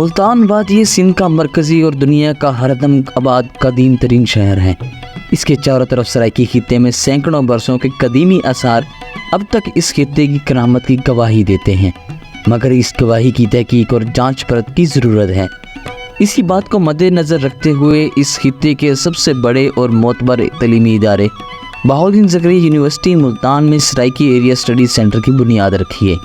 मुल्तान वादी सिंध का मरकज़ी और दुनिया का हरदम आबाद कदीम तरीन शहर है। इसके चारों तरफ सराइकी खित्ते में सैकड़ों बरसों के कदीमी आसार अब तक इस खित्ते की करामत की गवाही देते हैं, मगर इस गवाही की तहकीक और जांच परत की ज़रूरत है। इसी बात को मद्देनज़र रखते हुए इस खित्ते के सबसे बड़े और मोतबर तलीमी इदारे बहाउद्दीन ज़करिया यूनिवर्सिटी मुल्तान में सराइकी एरिया स्टडी सेंटर की बुनियाद रखी है।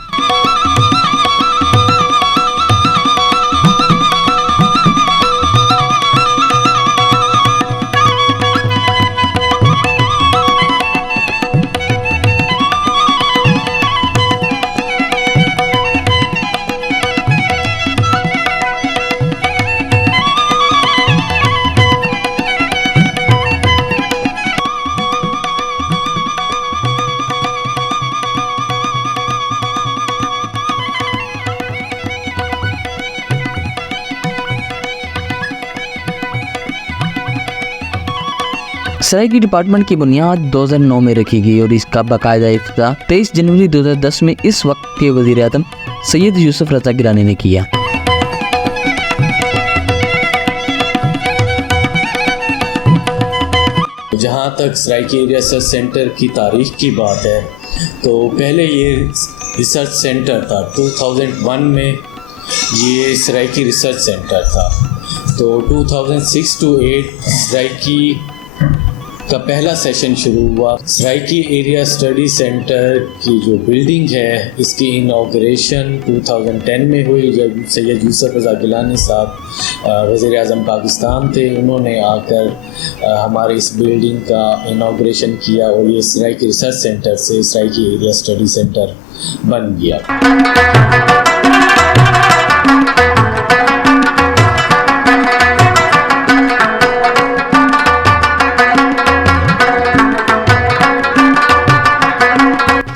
सराइकी डिपार्टमेंट की बुनियाद 2009 में रखी गई और इसका बाकायदा इफ्तिताह 23 जनवरी 2010 में इस वक्त के वज़ीर आज़म सैयद यूसुफ रज़ा गिलानी ने किया। जहाँ तक सराइकी एरिया रिसर्च सेंटर की तारीख की बात है तो पहले ये रिसर्च सेंटर था। 2001 में ये सराइकी रिसर्च सेंटर था। तो 2006 to 8 सराइकी का पहला सेशन शुरू हुआ। सराइकी एरिया स्टडी सेंटर की जो बिल्डिंग है इसकी इनॉग्रेशन 2010 में हुई, जब सैयद यूसुफ रज़ा गिलानी साहब वज़ीर आज़म पाकिस्तान थे। उन्होंने आकर हमारे इस बिल्डिंग का इनॉग्रेशन किया और ये सराइकी रिसर्च सेंटर से सराइकी एरिया स्टडी सेंटर बन गया।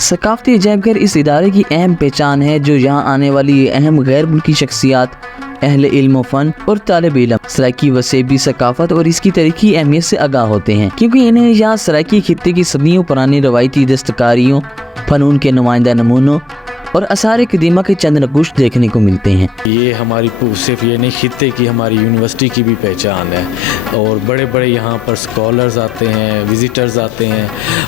सकाफ़ती अजायबघर इस इदारे की अहम पहचान है, जो यहाँ आने वाली अहम गैर मुल्की शख्सियात, अहले इल्म फ़न और तालिब इल्म सराइकी वसेबी सकाफ़त और इसकी तारीखी अहमियत से आगाह होते हैं, क्योंकि इन्हें यहाँ सराइकी खित्ते की सदियों पुरानी रवायती दस्तकारियों, फ़नून के नुमाइंदा नमूनों और आसार कदीमा के चंद नक़ूश देखने को मिलते हैं। ये हमारी सिर्फ ये नहीं, खित्ते की हमारी यूनिवर्सिटी की भी पहचान है और बड़े बड़े यहाँ पर स्कॉलर्स आते हैं, विज़िटर्स आते हैं,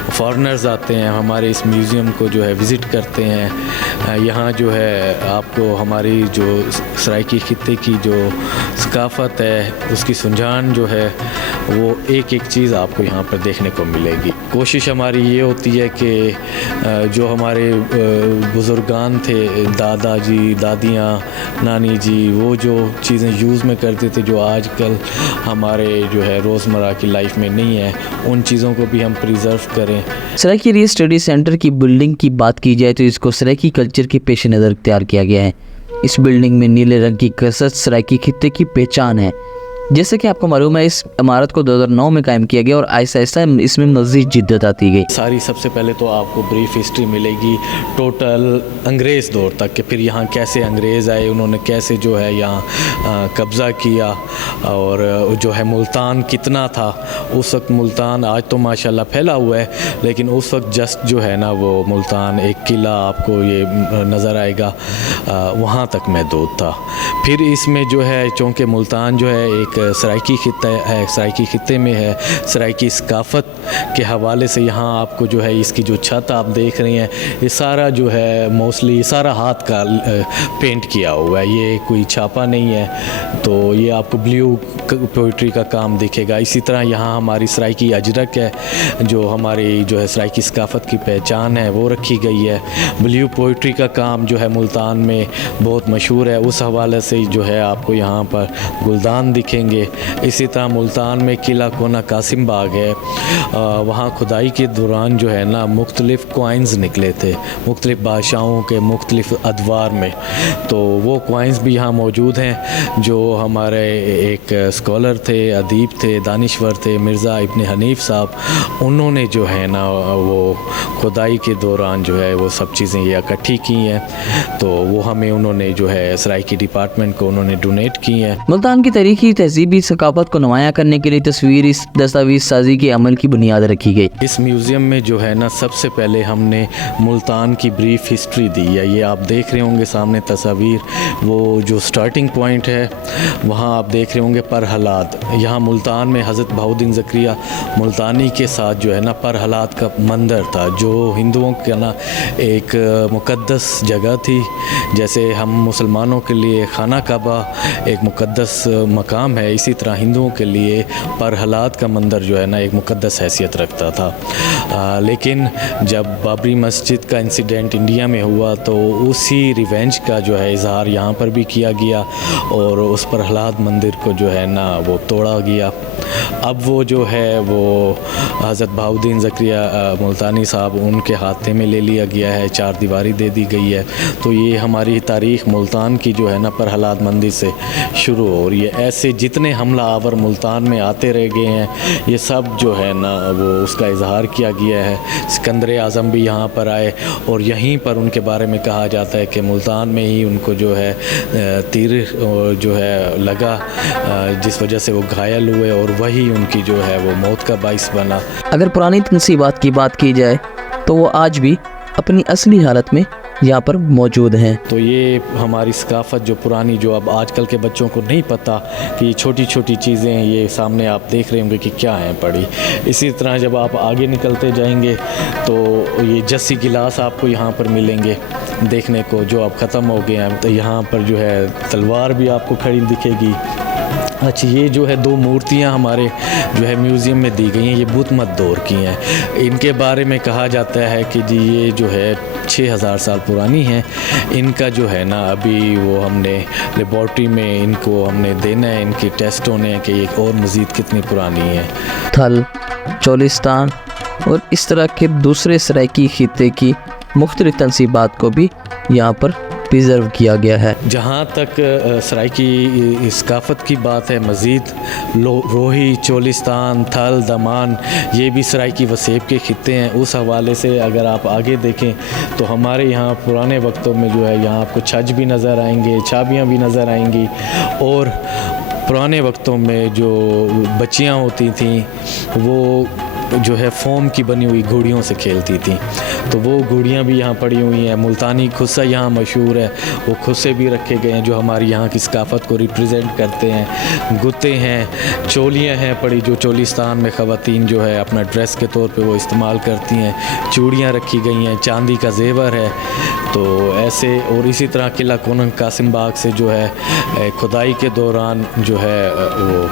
फॉरेनर्स आते हैं, हमारे इस म्यूज़ियम को जो है विज़िट करते हैं। यहाँ जो है आपको हमारी जो सराइकी खित्ते की जो सकाफ़त है उसकी सुंजान जो है वो एक एक चीज़ आपको यहाँ पर देखने को मिलेगी। कोशिश हमारी ये होती है कि जो हमारे बुज़ुर्गान थे, दादाजी, दादियाँ, नानी जी, वो जो चीज़ें यूज़ में करते थे जो आजकल हमारे जो है रोज़मर्रा की लाइफ में नहीं है, उन चीज़ों को भी हम प्रिजर्व करें। सराइकी एरिया स्टडी सेंटर की बिल्डिंग की बात की जाए तो इसको सराइकी कल्चर के पेश नज़र इख्तियार किया गया है। इस बिल्डिंग में नीले रंग की कसरत सराइकी खित्ते की पहचान है। जैसे कि आपको मालूम है, इस इमारत को 2009 में कायम किया गया और आहिस्ता आहिस्ता इसमें मज़ीद जिद्दत आती गई। सारी सबसे पहले तो आपको ब्रीफ हिस्ट्री मिलेगी टोटल अंग्रेज़ दौर तक कि फिर यहाँ कैसे अंग्रेज़ आए, उन्होंने कैसे जो है यहाँ कब्ज़ा किया और जो है मुल्तान कितना था उस वक्त। मुल्तान आज तो माशाल्लाह फैला हुआ है, लेकिन उस वक्त जस्ट जो है ना वो मुल्तान एक किला आपको ये नज़र आएगा, वहाँ तक महदूद था। फिर इसमें जो है चूँकि मुल्तान जो है एक सराइकी खित्ता है, सराइकी खित्ते में है, सराइकी सकाफ़त के हवाले से यहाँ आपको जो है इसकी जो छत आप देख रहे हैं ये सारा जो है मोस्टली सारा हाथ का पेंट किया हुआ है, ये कोई छापा नहीं है। तो ये आपको ब्लू पोइट्री का काम दिखेगा। इसी तरह यहाँ हमारी सराइकी अजरक है जो हमारी जो है सराइकी सकाफ़त की पहचान है वो रखी गई है। ब्लू पोइट्री का काम जो है मुल्तान में बहुत मशहूर है, उस हवाले से जो है आपको यहाँ पर गुलदान दिखेंगे। इसी तरह मुल्तान में किला कोना कासिम बाग है, वहाँ खुदाई के दौरान जो है ना मुख्तलिफ़ कॉइन्स निकले थे मुख्तलिफ़ बादशाहों के मुख्तलिफ़ अदवार में, तो वो कॉइन्स भी यहाँ मौजूद हैं। जो हमारे एक स्कॉलर थे, अदीब थे, दानिश्वर थे, मिर्ज़ा इब्न हनीफ़ साहब, उन्होंने जो है ना वो खुदाई के दौरान जो है वो सब चीज़ें ये इकट्ठी की हैं, तो वो हमें उन्होंने जो है सराइकी डिपार्टमेंट को उन्होंने डोनेट की हैं। मुल्तान की तारीखी तहजीबी सकाफत को नुमायाँ करने के लिए तस्वीरी दस्तावेज़ साजी के अमल की बुनियाद रखी गई। इस म्यूज़ियम में जो है ना सबसे पहले हमने मुल्तान की ब्रीफ हिस्ट्री दी है। ये आप देख रहे होंगे सामने तस्वीर, वो जो स्टार्टिंग पॉइंट है वहाँ आप देख रहे होंगे परहलाद। यहाँ मुल्तान में हज़रत बहाउद्दीन ज़करिया मुल्तानी के साथ जो है ना परहलाद का मंदिर था, जो हिंदुओं का ना एक मुक़द्दस जगह थी। जैसे हम मुसलमानों के लिए खाना काबा एक मुक़द्दस मकाम है, इसी तरह हिंदुओं के लिए परहलाद का मंदिर जो है ना एक मुक़द्दस हैसियत रखता था। लेकिन जब बाबरी मस्जिद का इंसिडेंट इंडिया में हुआ तो उसी रिवेंज का जो है इजहार यहाँ पर भी किया गया और उस प्रहलाद मंदिर को जो है ना वो तोड़ा गया। अब वो जो है वो हज़रत बहाउद्दीन ज़करिया मुल्तानी साहब उनके हाथे में ले लिया गया है, चार दीवारी दे दी गई है। तो ये हमारी तारीख़ मुल्तान की जो है ना प्रहलाद मंदिर से शुरू हो रही है। ऐसे जितने हमला आवर मुल्तान में आते रह गए हैं, ये सब जो है ना वो उसका इजहार किया गया है। सिकंदर आज़म भी यहाँ पर आए और यहीं पर उनके बारे में कहा जाता है कि मुल्तान में ही उनको जो है तीर जो है लगा, जिस वजह से वो घायल हुए और वही उनकी जो है वो मौत का बाइस बना। अगर पुरानी तनसीबात की बात की जाए तो वो आज भी अपनी असली हालत में यहाँ पर मौजूद हैं। तो ये हमारी सकाफ़त जो पुरानी, जो अब आजकल के बच्चों को नहीं पता कि ये छोटी छोटी चीज़ें ये सामने आप देख रहे होंगे कि क्या हैं पड़ी। इसी तरह जब आप आगे निकलते जाएंगे तो ये जस्सी गिलास आपको यहाँ पर मिलेंगे देखने को, जो अब ख़त्म हो गए हैं। तो यहाँ पर जो है तलवार भी आपको खड़ी दिखेगी। अच्छा, ये जो है दो मूर्तियाँ हमारे जो है म्यूज़ियम में दी गई हैं, ये बुतमत दौर की हैं। इनके बारे में कहा जाता है कि जी ये जो है 6000 साल पुरानी हैं। इनका जो है ना अभी वो हमने लेबॉर्ट्री में इनको हमने देना है, इनके टेस्ट होने हैं कि ये और मज़ीद कितनी पुरानी है। थल, चोलिस्तान और इस तरह के दूसरे सराइकी खित्ते की मुख्तलिफ तनसीबात को भी यहाँ पर प्रिजर्व किया गया है। जहाँ तक सराइकी सकाफ़त की बात है, मज़ीद रोही, चोलिस्तान, थल, दमान, ये भी सराइकी वसेब के खित्ते हैं। उस हवाले से अगर आप आगे देखें तो हमारे यहाँ पुराने वक्तों में जो है यहाँ आपको छज भी नज़र आएंगे, चाबियाँ भी नज़र आएंगी और पुराने वक्तों में जो बच्चियाँ होती थीं वो जो है फोम की बनी हुई घोड़ियों से खेलती थी। तो वो घोड़ियाँ भी यहाँ पड़ी हुई हैं। मुल्तानी खुस्सा यहाँ मशहूर है, वो खुस्से भी रखे गए हैं जो हमारी यहाँ की सकाफ़त को रिप्रेजेंट करते हैं। गुत्ते हैं, चोलियाँ हैं पड़ी जो चोलिस्तान में ख़वातीन जो है अपना ड्रेस के तौर पे वो इस्तेमाल करती हैं। चूड़ियाँ रखी गई हैं, चांदी का जेवर है। तो ऐसे और इसी तरह किला कोनन कासिम बाग से जो है खुदाई के दौरान जो है वो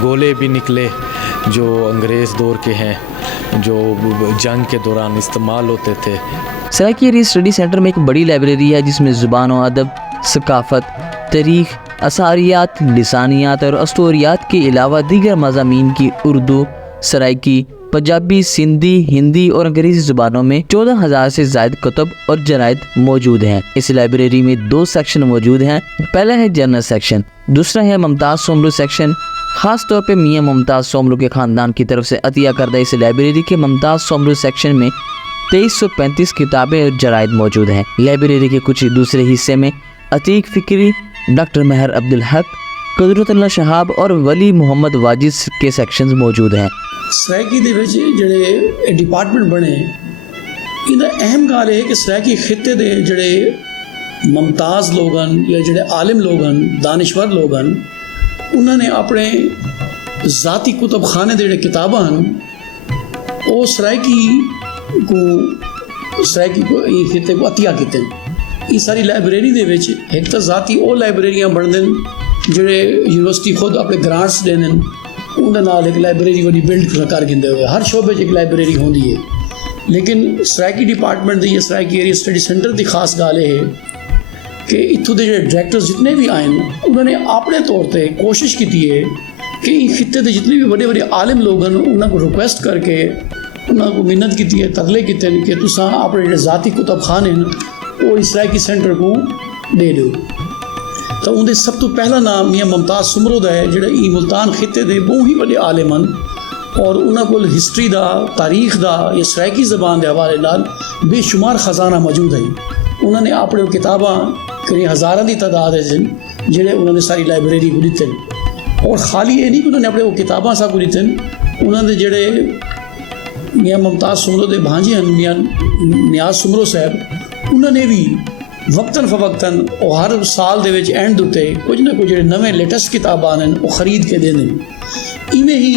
गोले भी निकले जो अंग्रेज़ दौर के हैं, जो जंग के दौरान इस्तेमाल होते थे। सराइकी स्टडी सेंटर में एक बड़ी लाइब्रेरी है जिसमें ज़ुबान व अदब, सकाफ़त, तारीख़, असारियात, लिसानियात और अस्टोरियात के अलावा दीगर मज़ामीन की उर्दू, सराइकी, पंजाबी, सिंधी, हिंदी और अंग्रेज़ी ज़ुबानों में 14,000 से ज़ायद कुतुब और जराइद मौजूद हैं। इस लाइब्रेरी में 2 सेक्शन मौजूद हैं। पहला है जनरल सेक्शन, दूसरा है मुमताज़ सोमरू सेक्शन। ख़ास तौर पे मियाँ मुमताज़ सोमरू के ख़ानदान की तरफ से अतिया करदा इस लाइब्रेरी के मुमताज़ सोमरू सेक्शन में 2335 किताबें और जराइद मौजूद हैं। लाइब्रेरी के कुछ दूसरे हिस्से में अतीक फ़िक्री, डॉक्टर महर अब्दुल हक, कुदरतुल्लाह शहाब और वली मोहम्मद वाजिद के सेक्शंस मौजूद हैं। सराइकी दे विच जिहड़े डिपार्टमेंट बने, इहदा अहम गल है कि सराइकी खित्ते दे जिहड़े मुमताज़ लोगन या जिहड़े आलिम लोगन, दानिश्वर लोगन, उन्होंने अपने ज़ाती कुतुब खाने दे जिहड़े किताबां वो सराइकी को खित्ते को अतिया कीते। ये सारी लाइब्रेरी दे विच एक तो ज़ाती वो लाइब्रेरियां बनदे जिहड़े यूनिवर्सिटी खुद अपने ग्रांट्स देने, उन्हें नाल एक लाइब्रेरी वही बिल्ड कर गिंदे हुए। हर शोबे एक लाइब्रेरी होंदी है। लेकिन सराइकी डिपार्टमेंट दी या सराइकी एरिया स्टडी सेंटर की खास गल है कि इत्थों के जो डायरैक्टर्स जितने भी आए उन्होंने अपने तौर पर कोशिश की है कि खित्ते के जितने भी बड़े बड़े आलिम लोग हैं उन्होंने रिक्वेस्ट करके उन्होंने मिन्नत की है, तरले किए कि तुसा अपने जो ज़ाती कुतुब खाने वो इस सराइकी सेंटर को दे दो। तो उनके सब तो पहला नाम मियाँ मुमताज़ सोमरू दा है, जो मुल्तान खित्ते के बहुत ही बड़े आलिम हैं और उन्होंने को हिस्ट्री का, तारीख का या सराइकी ज़बान के हवाले नाल बेशुमार खजाना मौजूद है। उन्होंने अपने किताबां कई हज़ारों की तादाद है जिन्हें उन्होंने सारी लाइब्रेरी को दिते। और खाली ये नहीं कि उन्होंने अपने वो किताबां सब कुछ लिखन, उन्होंने जेड़े मियाँ मुमताज़ सुमरो के भांजे हैं मियाँ नियाज सुमरो साहब, उन्होंने भी वक्तन फवक्तन और हर साल दे विच एंड उत्ते कुछ ना कुछ नवे लेटेस्ट किताबां ने वो खरीद के देने। इवें ही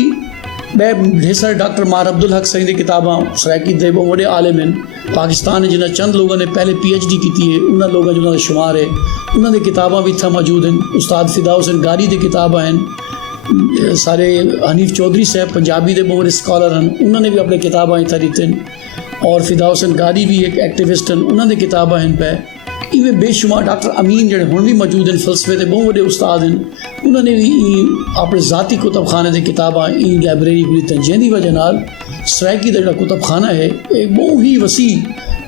मैं ढेर सारे डॉक्टर मार अब्दुल हक सही दी किताबां सराकी दे बहुत बड़े आलिम हैं पाकिस्तान जिन्हें चंद लोगों ने पहले PhD की है, उन्होंने लोगों जो शुमार है, उन्होंने किताबां भी इतना मौजूद हैं। उस्ताद फिदा हुसैन गारी दी किताबां हैं, सारे हनीफ चौधरी साहब पंजाबी दे बहुत बड़े स्कॉलर हैं, उन्होंने भी अपने किताबां इतना दिते और फिदा हुसैन गारी भी एक एक्टिविस्ट हैं, उन्होंने किताबां हैं पे इवें बेशुमार डॉक्टर अमीन जड़े हुण भी मौजूद हैं फलसफे के बहुत बड़े उस्ताद हैं, उन्होंने भी अपने ज़ाती कुतबखाने की किताबां लाइब्रेरी लीती जिंदी वजह नाल सराइकी का जो कुतबखाना है एक बहुत ही वसी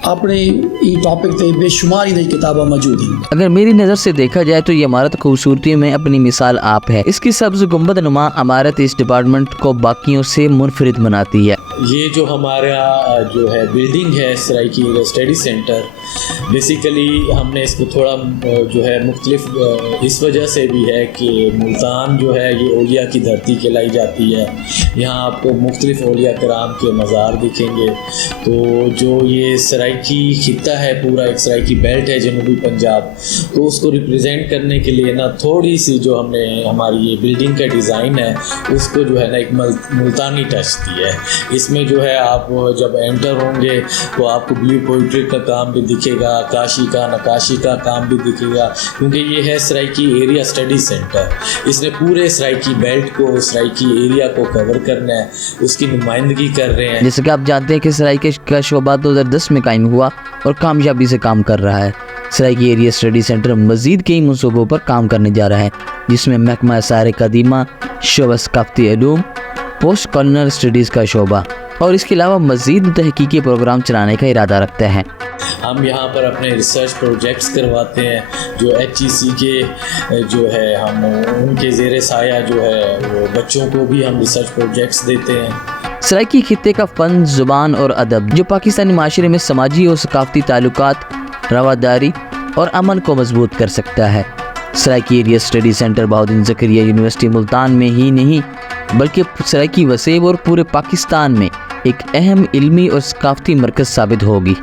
अपने टॉपिक पे बेशुमार ही किताबां मौजूद हैं। अगर मेरी नज़र से देखा जाए तो ये इमारत खूबसूरती में अपनी मिसाल आप है। इसकी सब्ज़ गुंबद नुमा इमारत इस डिपार्टमेंट को बाकियों से मुनफरिद बनाती है। ये जो हमारा जो है बिल्डिंग है सराइकी स्टडी सेंटर, बेसिकली हमने इसको थोड़ा जो है मुख्तलिफ इस वजह से भी है कि मुल्तान जो है ये औलिया की धरती कहलाई जाती है। यहाँ आपको मुख्तलिफ औलिया कराम के मज़ार दिखेंगे। तो जो ये सराइकी खित्ता है पूरा एक सराइकी बेल्ट है जनूबी पंजाब, तो उसको रिप्रेजेंट करने के लिए ना थोड़ी सी जो हमने हमारी ये बिल्डिंग का डिज़ाइन है उसको जो है ना एक मुल्तानी टच दी है। इसमें जो है आप जब एंटर होंगे तो आपको ब्लू पोइट्री का काम भी दिखेगा, काशी का नकाशी का काम भी दिखेगा, क्योंकि ये है सराइकी एरिया स्टडी सेंटर। इसने पूरे सराइकी बेल्ट को सराइकी एरिया को कवर करना है, उसकी नुमाइंदगी कर रहे हैं। जैसे कि आप जानते हैं कि सराइकी का शोबा 2010 में कायम हुआ और कामयाबी से काम कर रहा है। सराइकी एरिया स्टडी सेंटर मज़ीद कई मनसूबों पर काम करने जा रहा है, जिसमें महकमा आसार कदीमा, शोबा सकाफ़ती इल्म, पोस्ट कॉलोनियल स्टडीज़ का शोबा और इसके अलावा मज़ीद तहकीकी प्रोग्राम चलाने का इरादा रखते हैं। हम यहाँ पर अपने रिसर्च प्रोजेक्ट्स करवाते हैं जो HEC के जो है हम उनके ज़ेरे साया जो है वो बच्चों को भी हम रिसर्च प्रोजेक्ट्स देते हैं। सराइकी खित्ते का फ़न, ज़ुबान और अदब जो पाकिस्तानी माशरे में समाजी और सकाफ़ती ताल्लुकात, रवादारी और अमन को मजबूत कर सकता है। Saraiki area study centre Bahauddin Zakaria university Multan में ही नहीं बल्कि सराइकी वसेब और पूरे पाकिस्तान में एक अहम इल्मी और सकाफ़ती मरकज़ साबित होगी।